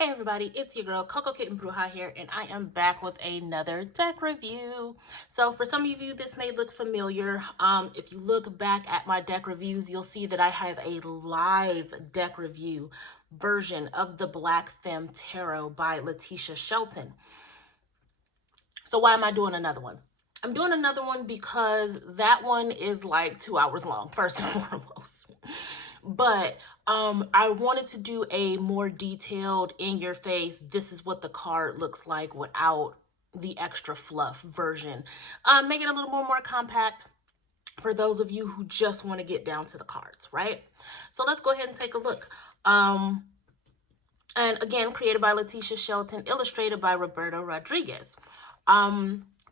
Hey everybody, it's your girl Coco Kitten Bruja here, and I am back with another deck review. So for some of you, this may look familiar. If you look back at my deck reviews, you'll see that I have a live deck review version of the Black Femme Tarot by Latisha Shelton. So why am I doing another one? I'm doing another one because that one is like 2 hours long, first and foremost. But I wanted to do a more detailed, in your face, this is what the card looks like without the extra fluff version. Make it a little more compact for those of you who just want to get down to the cards, right? So let's go ahead and take a look. And again, created by Latisha Shelton, illustrated by Roberto Rodriguez.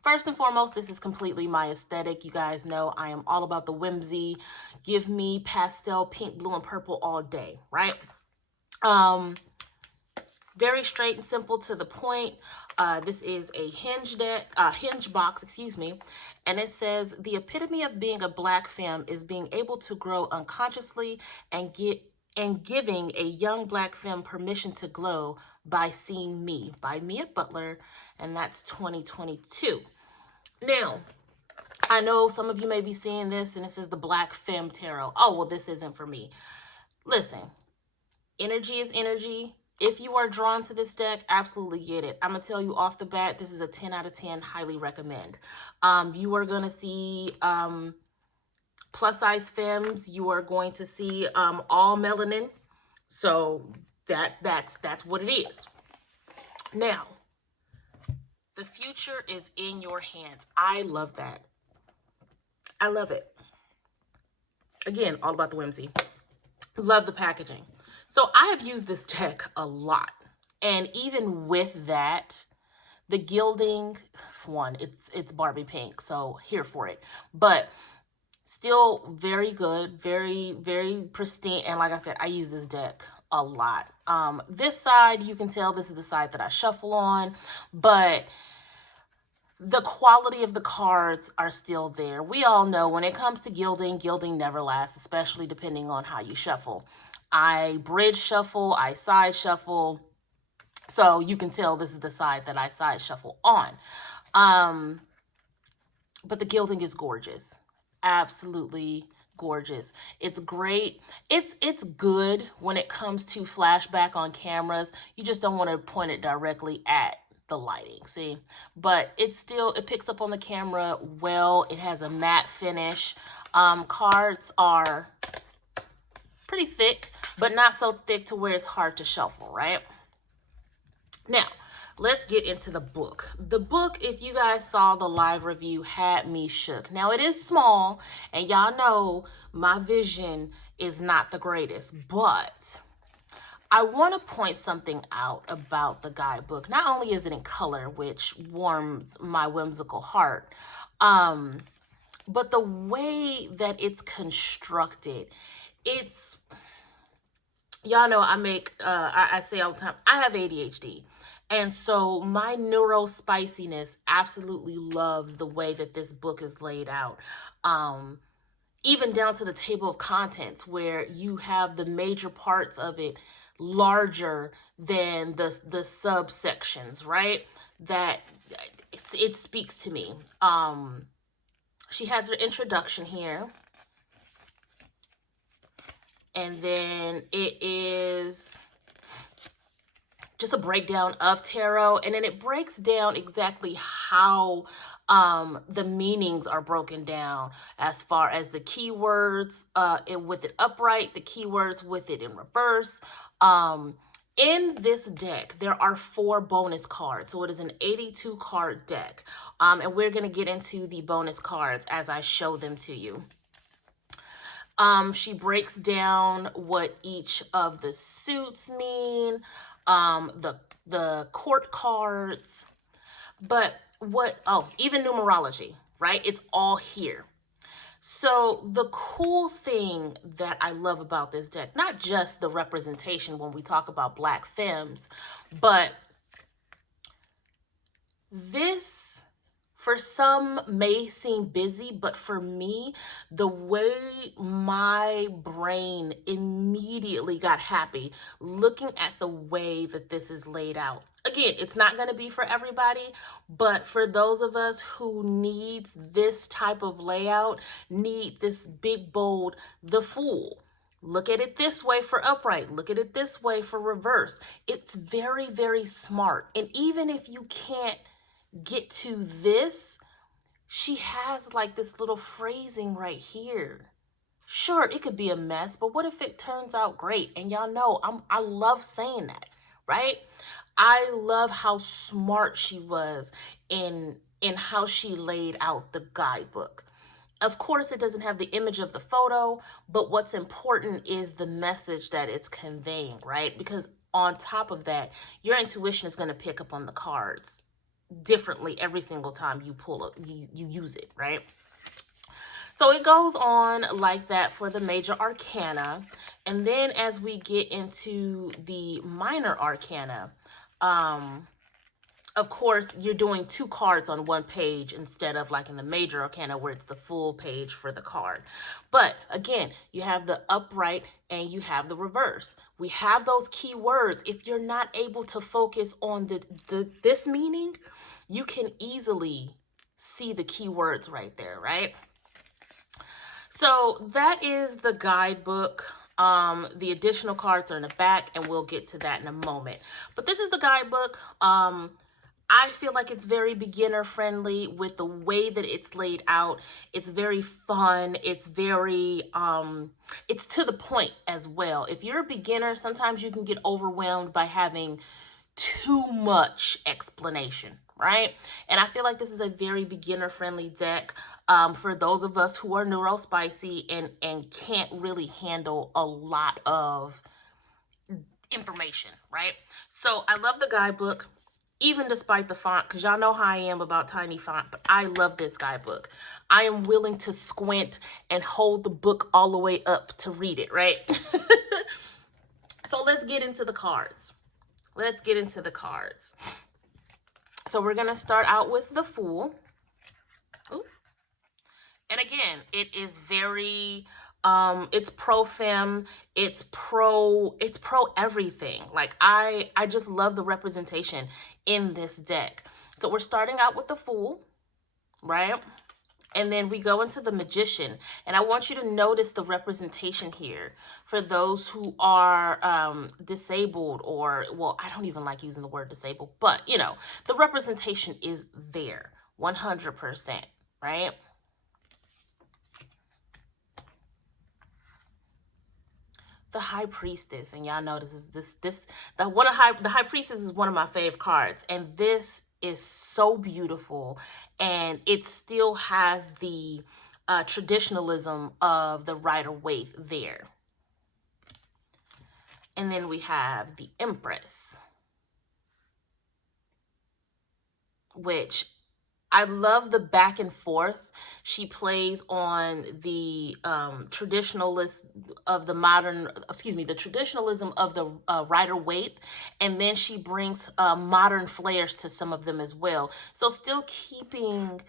First and foremost, this is completely my aesthetic. You guys know I am all about the whimsy. Give me pastel, pink, blue, and purple all day, right? Very straight and simple to the point. This is a hinge box, excuse me. And it says, the epitome of being a Black femme is being able to grow unconsciously and giving a young Black femme permission to glow by seeing me, by Mia Butler, and that's 2022. Now, I know some of you may be seeing this and it says the Black Femme Tarot. Oh, well, this isn't for me. Listen, energy is energy. If you are drawn to this deck, absolutely get it. I'm going to tell you off the bat, this is a 10 out of 10, highly recommend. You are going to see plus size femmes. You are going to see all melanin. So that's what it is. Now, the future is in your hands. I love that. I love it. Again, all about the whimsy. Love the packaging. So I have used this deck a lot. And even with that, the gilding, one, it's Barbie pink, so here for it. But still very good, very, very pristine. And like I said, I use this deck a lot. This side, you can tell this is the side that I shuffle on, but the quality of the cards are still there. We all know when it comes to gilding, gilding never lasts, especially depending on how you shuffle. I bridge shuffle, I side shuffle, so you can tell this is the side that I side shuffle on. But the gilding is gorgeous. Absolutely gorgeous. It's great. It's good when it comes to flashback on cameras. You just don't want to point it directly at the lighting, see? But it picks up on the camera well. It has a matte finish. Cards are pretty thick, but not so thick to where it's hard to shuffle, right? Now, let's get into the book. The book, if you guys saw the live review, had me shook. Now, it is small, and y'all know my vision is not the greatest, but I want to point something out about the guidebook. Not only is it in color, which warms my whimsical heart, but the way that it's constructed, y'all know I say all the time, I have ADHD. And so my neurospiciness absolutely loves the way that this book is laid out. Even down to the table of contents where you have the major parts of it larger than the subsections, right? That it speaks to me. She has her introduction here. And then it is just a breakdown of tarot. And then it breaks down exactly how the meanings are broken down as far as the keywords with it upright, the keywords with it in reverse. In this deck, there are 4 bonus cards. So it is an 82 card deck. And we're going to get into the bonus cards as I show them to you. She breaks down what each of the suits mean, the court cards, but even numerology, right? It's all here. So the cool thing that I love about this deck, not just the representation when we talk about Black femmes, but this for some may seem busy, but for me, the way my brain immediately got happy looking at the way that this is laid out. Again, it's not going to be for everybody, but for those of us who needs this type of layout, need this big, bold, the Fool. Look at it this way for upright. Look at it this way for reverse. It's very, very smart. And even if you can't get to this, she has like this little phrasing right here. Sure, it could be a mess, but what if it turns out great? And y'all know I love saying that, right? I love how smart she was in how she laid out the guidebook. Of course, it doesn't have the image of the photo, but what's important is the message that it's conveying, right? Because on top of that, your intuition is going to pick up on the cards differently every single time you pull it, you use it, right? So it goes on like that for the major arcana. And then as we get into the minor arcana, of course, you're doing 2 cards on 1 page instead of like in the major arcana where it's the full page for the card. But again, you have the upright and you have the reverse. We have those key words. If you're not able to focus on this meaning, you can easily see the key words right there, right? So that is the guidebook. The additional cards are in the back, and we'll get to that in a moment. But this is the guidebook. I feel like it's very beginner friendly with the way that it's laid out. It's very fun. It's very, it's to the point as well. If you're a beginner, sometimes you can get overwhelmed by having too much explanation, right? And I feel like this is a very beginner friendly deck for those of us who are neurospicy and can't really handle a lot of information, right? So I love the guidebook, even despite the font, because y'all know how I am about tiny font, but I love this guidebook. I am willing to squint and hold the book all the way up to read it, right? So let's get into the cards. Let's get into the cards. So we're going to start out with the Fool. Ooh. And again, it is very, it's pro femme, it's pro everything. Like I just love the representation in this deck. So we're starting out with the Fool, right? And then we go into the Magician. And I want you to notice the representation here for those who are disabled or, well, I don't even like using the word disabled, but, you know, the representation is there 100%, right? The High Priestess, and y'all know the High Priestess is one of my favorite cards, and this is so beautiful, and it still has the traditionalism of the Rider-Waite there. And then we have the Empress, which I love the back and forth she plays on the traditionalist of the modern, excuse me, the traditionalism of the Rider-Waite, and then she brings modern flares to some of them as well. So still keeping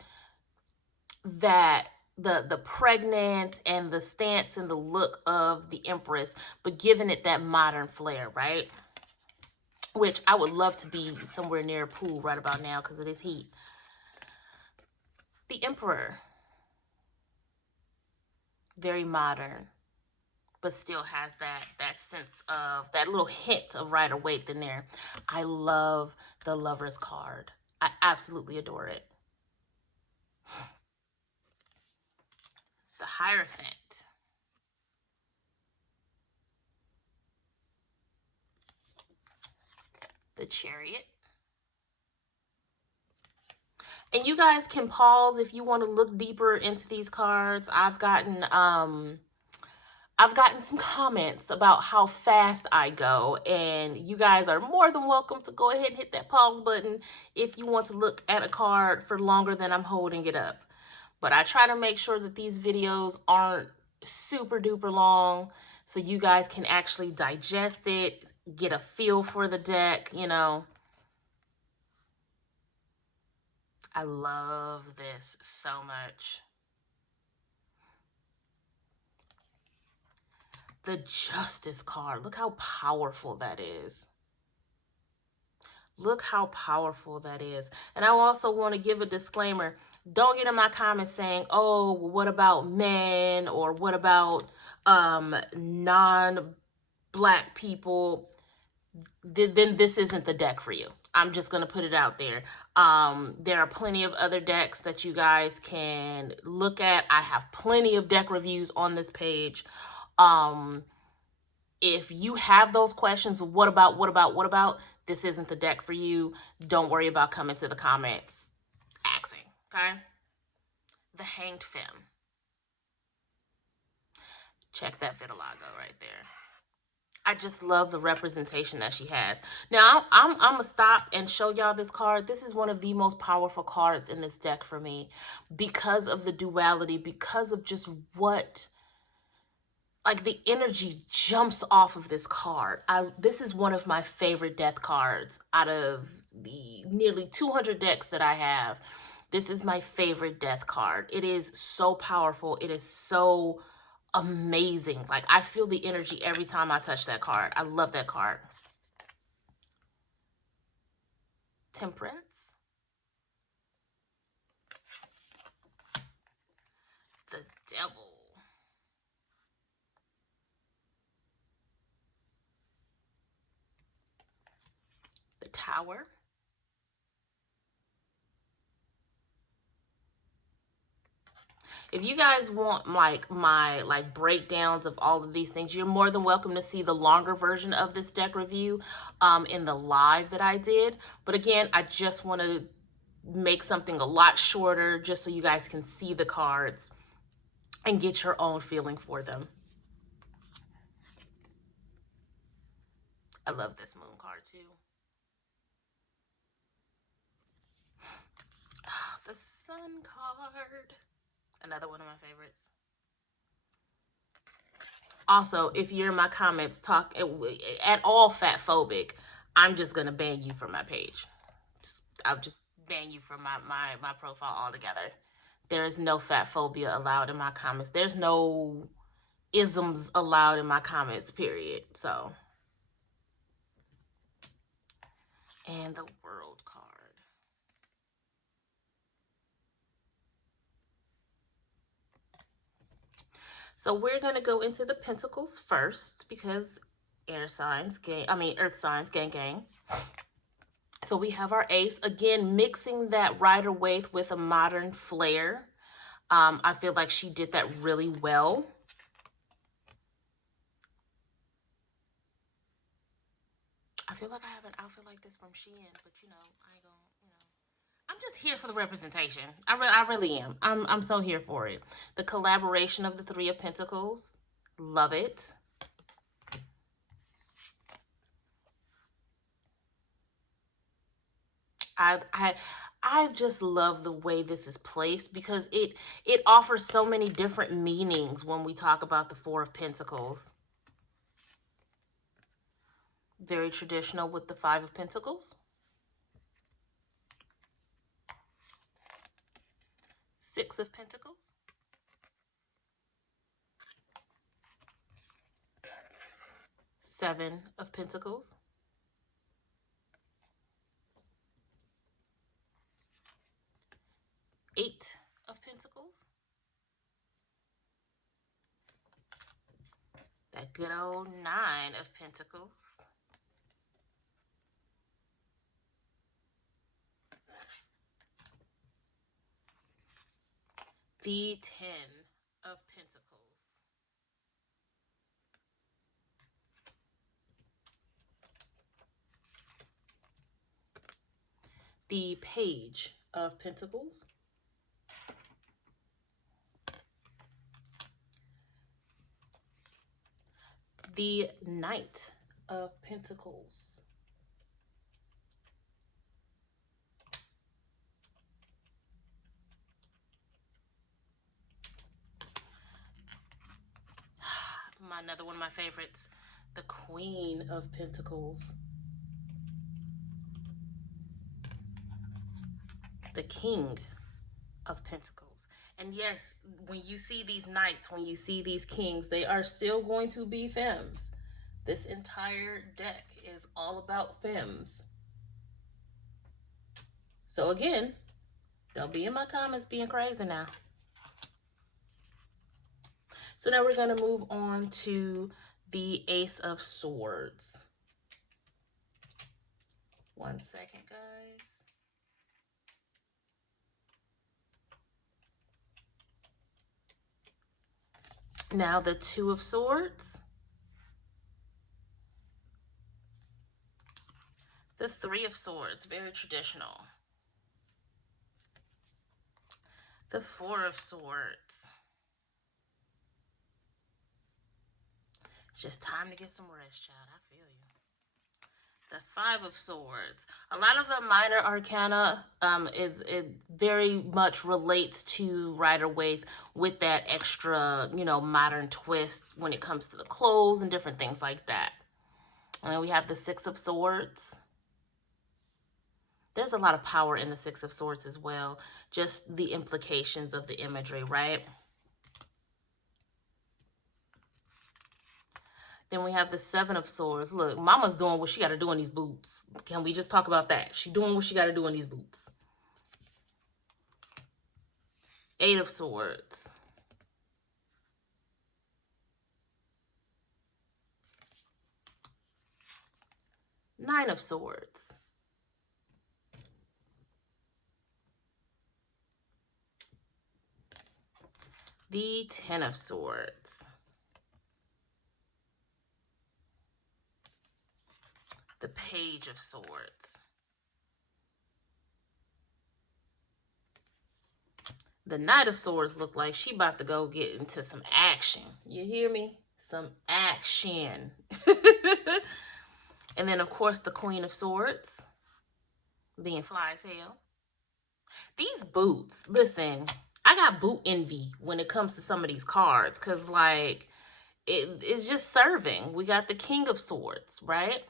that the pregnant and the stance and the look of the Empress, but giving it that modern flair, right? Which I would love to be somewhere near a pool right about now because of this heat. The Emperor, very modern, but still has that sense of, that little hint of Rider-Waite in there. I love the Lover's card. I absolutely adore it. The Hierophant. The Chariot. And you guys can pause if you want to look deeper into these cards. I've gotten some comments about how fast I go, and you guys are more than welcome to go ahead and hit that pause button if you want to look at a card for longer than I'm holding it up. But I try to make sure that these videos aren't super duper long so you guys can actually digest it, get a feel for the deck, you know. I love this so much. The Justice card. Look how powerful that is. Look how powerful that is. And I also want to give a disclaimer. Don't get in my comments saying, oh, what about men, or what about non-black people? Then this isn't the deck for you. I'm just going to put it out there. There are plenty of other decks that you guys can look at. I have plenty of deck reviews on this page. If you have those questions, what about, this isn't the deck for you. Don't worry about coming to the comments asking, okay? The Hanged Femme. Check that vitiligo right there. I just love the representation that she has. Now, I'm going to stop and show y'all this card. This is one of the most powerful cards in this deck for me because of the duality, because of just what, like, the energy jumps off of this card. This is one of my favorite death cards out of the nearly 200 decks that I have. This is my favorite death card. It is so powerful. It is so amazing. Like, I feel the energy every time I touch that card. I love that card. Temperance. The Devil. The Tower. If you guys want my breakdowns of all of these things, you're more than welcome to see the longer version of this deck review in the live that I did. But again, I just want to make something a lot shorter just so you guys can see the cards and get your own feeling for them. I love this moon card too. The Sun card. Another one of my favorites. Also, if you're in my comments talk at all fat phobic, I'm just gonna ban you from my page. I'll just ban you from my profile altogether. There is no fat phobia allowed in my comments. There's no isms allowed in my comments, period. So, and the World card. So we're going to go into the Pentacles first because earth signs, gang, gang. So we have our Ace, again, mixing that Rider-Waite with a modern flair. I feel like she did that really well. I feel like I have an outfit like this from Shein, but you know, I ain't gonna, you know. I'm just here for the representation. I really am. I'm so here for it. The collaboration of the Three of Pentacles. Love it. I just love the way this is placed because it offers so many different meanings when we talk about the Four of Pentacles. Very traditional with the Five of Pentacles. Six of Pentacles. Seven of Pentacles. Eight of Pentacles. That good old Nine of Pentacles. The Ten of Pentacles. The Page of Pentacles. The Knight of Pentacles. Another one of my favorites, the Queen of Pentacles. the King of Pentacles. And yes, when you see these knights, when you see these kings, they are still going to be femmes. This entire deck is all about femmes. So again, don't be in my comments being crazy now. So now we're going to move on to the Ace of Swords. One second, guys. Now the Two of Swords. The Three of Swords, very traditional. The Four of Swords. Just time to get some rest, child. I feel you. The Five of Swords. A lot of the minor arcana it very much relates to Rider-Waite with that extra, you know, modern twist when it comes to the clothes and different things like that. And then we have the Six of Swords. There's a lot of power in the Six of Swords as well. Just the implications of the imagery, right? Then we have the Seven of Swords. Look, mama's doing what she got to do in these boots. Can we just talk about that? She doing what she got to do in these boots. Eight of Swords. Nine of Swords. The Ten of Swords. The Page of Swords. The Knight of Swords look like she about to go get into some action. You hear me? Some action. And then, of course, the Queen of Swords. Being fly as hell. These boots, listen, I got boot envy when it comes to some of these cards. Because, like, it's just serving. We got the King of Swords, right?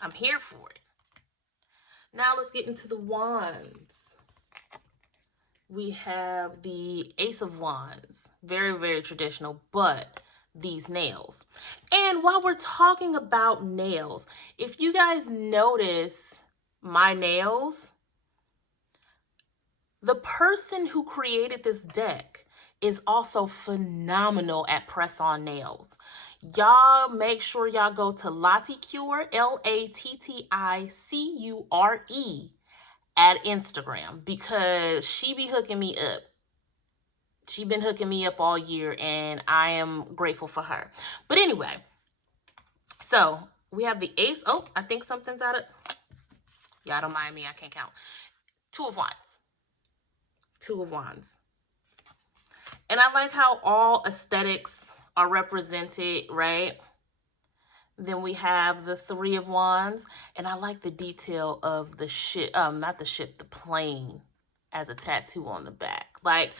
I'm here for it. Now let's get into the wands. We have the Ace of Wands. Very, very traditional, but these nails. And while we're talking about nails, if you guys notice my nails, the person who created this deck is also phenomenal at press-on nails. Y'all make sure y'all go to Laticure, Latticure, at Instagram, because she be hooking me up. She been hooking me up all year, and I am grateful for her. But anyway, so we have the Ace. Oh, I think something's out of... Y'all don't mind me, I can't count. Two of Wands. Two of Wands. And I like how all aesthetics are represented, right? Then we have the Three of Wands. And I like the detail of the ship, not the ship, the plane as a tattoo on the back. Like,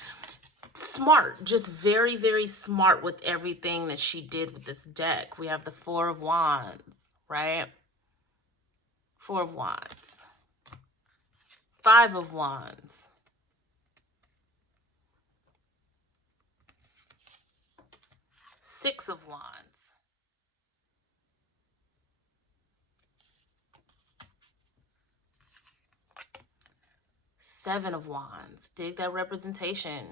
smart, just very, very smart with everything that she did with this deck. We have the Four of Wands, right? Four of Wands. Five of Wands. Six of Wands. Seven of Wands. Dig that representation.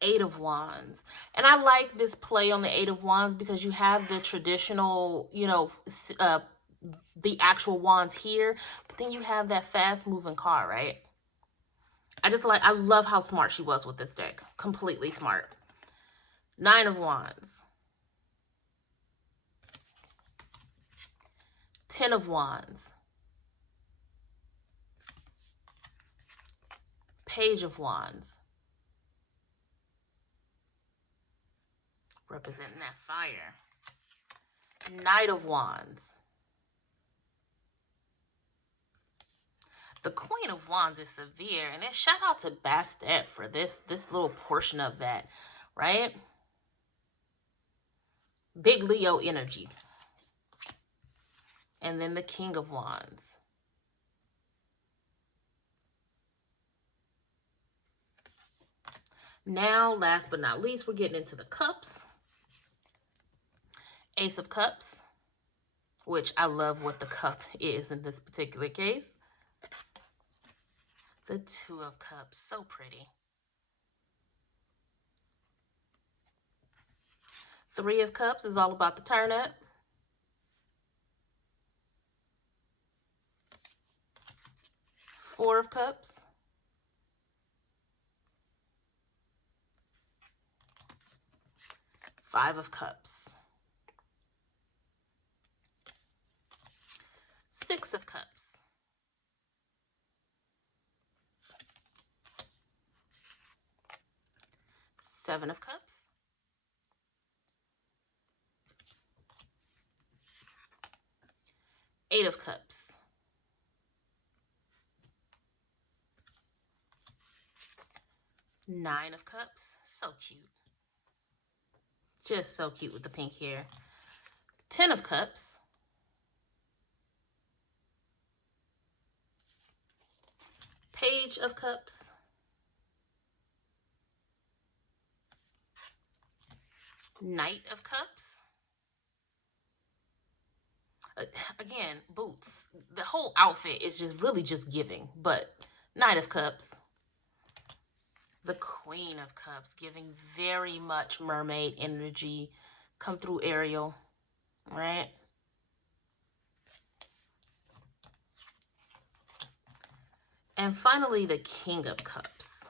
Eight of Wands. And I like this play on the Eight of Wands because you have the traditional, you know, the actual wands here, but then you have that fast moving card, right? I love how smart she was with this deck. Completely smart. Nine of Wands. Ten of Wands. Page of Wands. Representing that fire. Knight of Wands. The Queen of Wands is severe. And then shout out to Bastet for this little portion of that, right? Big Leo energy. and then the King of Wands. Now, last but not least, we're getting into the cups. Ace of Cups, which I love what the cup is in this particular case. The Two of Cups, so pretty. Three of Cups is all about the turn up. Four of Cups. Five of Cups. Six of Cups. Seven of Cups. Eight of Cups. Nine of Cups. So cute. Just so cute with the pink hair. 10 of Cups. Page of Cups. Knight of Cups. Again, boots. The whole outfit is just really just giving, but Knight of Cups. The Queen of Cups, giving very much mermaid energy. Come through, Ariel, right? And finally, the King of Cups.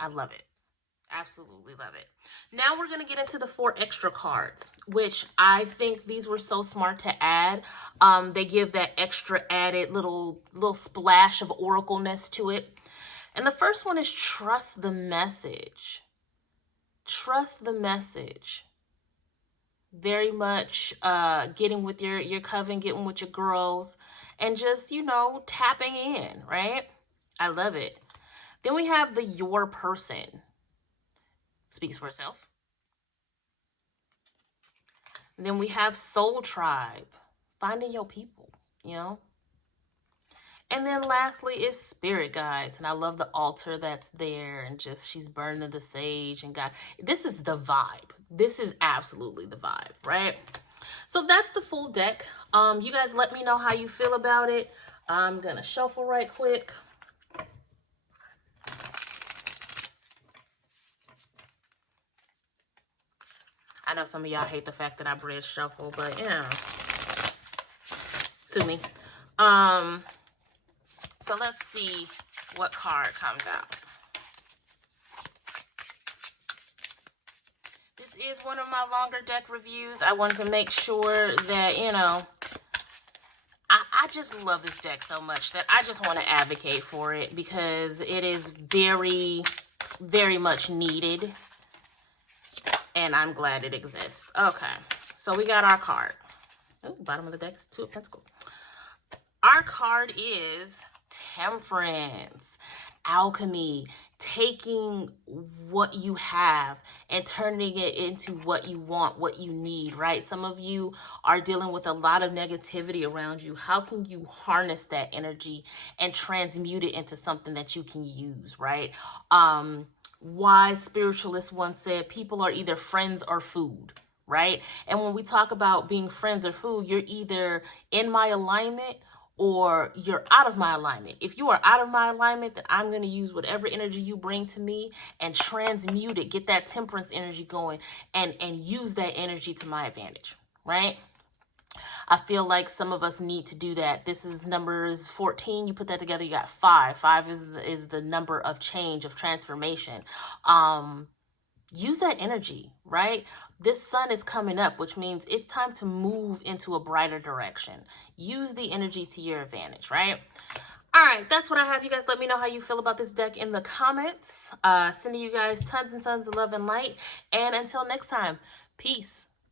I love it. Absolutely love it. Now we're going to get into the 4 extra cards, which I think these were so smart to add. They give that extra added little splash of oracleness to it. And the first one is trust the message. Trust the message. Very much getting with your coven, getting with your girls, and just, you know, tapping in, right? I love it. Then we have the your person. Speaks for itself. And then we have soul tribe. Finding your people, you know? And then lastly is spirit guides. And I love the altar that's there, and just she's burning the sage and God. This is the vibe. This is absolutely the vibe, right? So that's the full deck. You guys let me know how you feel about it. I'm gonna shuffle right quick. I know some of y'all hate the fact that I bridge shuffle, but yeah, sue me. So let's see what card comes out. This is one of my longer deck reviews. I wanted to make sure that, you know, I just love this deck so much that I just want to advocate for it, because it is very, very much needed. And I'm glad it exists. Okay, so we got our card. Ooh, bottom of the deck is 2 of Pentacles. Our card is Temperance, alchemy, taking what you have and turning it into what you want, what you need, right? Some of you are dealing with a lot of negativity around you. How can you harness that energy and transmute it into something that you can use, right? Wise spiritualist once said, people are either friends or food, right? And when we talk about being friends or food, you're either in my alignment or you're out of my alignment. If you are out of my alignment, then I'm going to use whatever energy you bring to me and transmute it, get that temperance energy going, and use that energy to my advantage, right? I feel like some of us need to do that. This is numbers 14. You put that together, you got 5. 5 is the number of change, of transformation. Use that energy, right? This sun is coming up, which means it's time to move into a brighter direction. Use the energy to your advantage, right? All right, that's what I have. You guys let me know how you feel about this deck in the comments. Sending you guys tons and tons of love and light. And until next time, peace.